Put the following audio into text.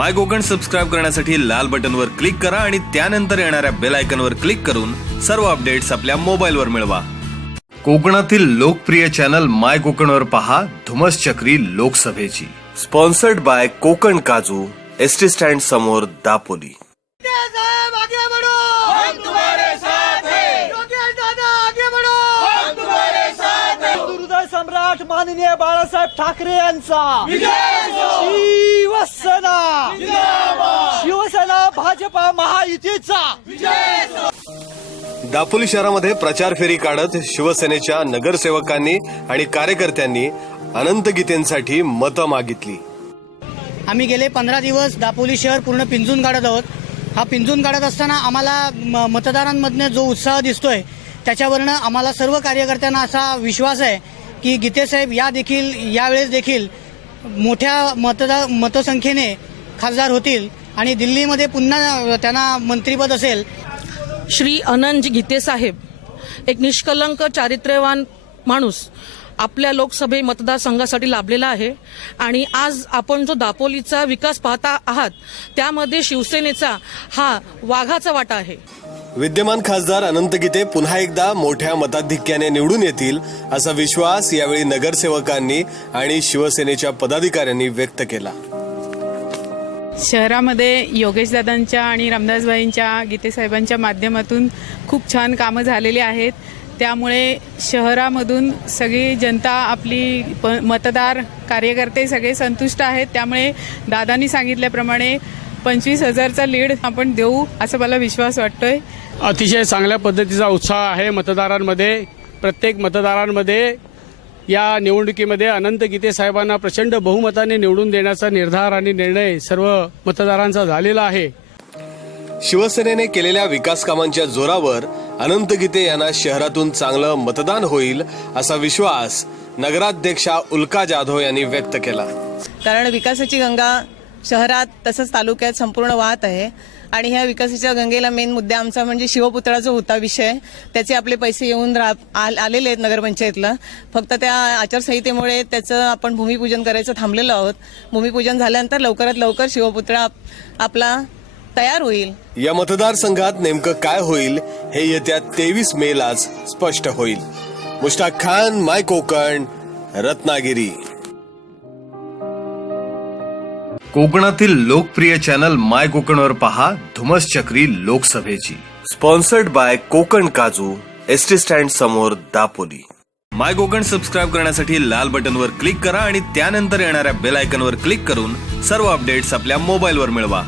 माय Konkan subscribe करण्यासाठी लाल बटनवर click करा आणि त्यानंतर येणाऱ्या बेल आयकॉनवर क्लिक करून सर्व अपडेट्स आपल्या मोबाईलवर मिळवा. कोकणातील लोकप्रिय चॅनल माय कोकणवर पहा धुमस चक्री लोकसभेची. स्पॉन्सर्ड बाय कोकण काजू एस टी स्टँड समोर दापोली. साहब आगे बढ़ो! हम महायुतीचा. दापोली शहरामध्ये प्रचार फेरी काढत शिवसेनेच्या नगरसेवकांनी आणि कार्यकर्त्यांनी अनंत गीतेंसाठी मतं मागितली. आम्ही गेले पंधरा दिवस दापोली शहर पूर्ण पिंजून काढत आहोत. हा पिंजून काढत असताना आम्हाला म- मतदारांमधनं जो उत्साह दिसतोय त्याच्यावरनं आम्हाला सर्व कार्यकर्त्यांना असा विश्वास आहे की गीतेसाहेब या देखील यावेळेस देखील मोठ्या मतदार मतसंख्येने खासदार होतील. आणि दिल्लीमध्ये पुन्हा त्यांना मंत्रीपद असेल. श्री अनंत गीते साहेब एक निष्कलंक चारित्र्यवान माणूस आपल्या लोकसभे मतदारसंघासाठी लाभलेला आहे आणि आज आपण जो दापोलीचा विकास पाहता आहात त्यामध्ये शिवसेनेचा हा वाघाचा वाटा आहे. विद्यमान खासदार अनंत गीते पुन्हा एकदा मोठ्या मताधिक्याने निवडून येतील असा विश्वास यावेळी नगरसेवकांनी आणि शिवसेनेच्या पदाधिकाऱ्यांनी व्यक्त केला. शहरामध्ये योगेशदादांच्या आणि रामदासबाईंच्या गीतेसाहेबांच्या माध्यमातून खूप छान कामं झालेली आहेत. त्यामुळे शहरामधून सगळी जनता आपली प मतदार कार्यकर्ते सगळे संतुष्ट आहेत. त्यामुळे दादांनी सांगितल्याप्रमाणे पंचवीस हजारचा लीड आपण देऊ असं मला विश्वास वाटतोय. अतिशय चांगल्या पद्धतीचा उत्साह आहे मतदारांमध्ये. प्रत्येक मतदारांमध्ये या निवडणुकीमध्ये अनंत गीते साहेबांना प्रचंड बहुमताने निवडून देण्याचा निर्धार आणि निर्णय सर्व मतदारांचा झालेला आहे. शिवसेनेने केलेल्या विकास कामांच्या जोरावर अनंत गीते यांना शहरातून चांगलं मतदान होईल असा विश्वास नगराध्यक्षा उल्का जाधव यांनी व्यक्त केला. कारण विकासाची गंगा शहरात तसंच तालुक्यात संपूर्ण वाहत आहे. आणि ह्या विकासाच्या गंगेला मेन मुद्दा आमचा म्हणजे शिवपुतळा जो होता विषय. त्याचे आपले पैसे येऊन रा आलेले आहेत नगरपंचायतला. फक्त त्या आचारसंहितेमुळे त्याचं आपण भूमिपूजन करायचं थांबलेलो आहोत. भूमिपूजन झाल्यानंतर लवकरात लवकर शिवपुतळा आपला तयार होईल. या मतदारसंघात नेमकं काय होईल हे येत्या तेवीस मेलाच स्पष्ट होईल. मुश्ताक खान माय कोकण रत्नागिरी. कोकणातील लोकप्रिय चॅनल माय कोकणवर पहा धुमस चक्री लोकसभेची. स्पॉन्सर्ड बाय कोकण काजू एस टी स्टँड समोर दापोली. माय कोकण सबस्क्राईब करण्यासाठी लाल बटनवर क्लिक करा आणि त्यानंतर येणाऱ्या बेल आयकॉनवर क्लिक करून सर्व अपडेट्स आपल्या मोबाईलवर मिळवा.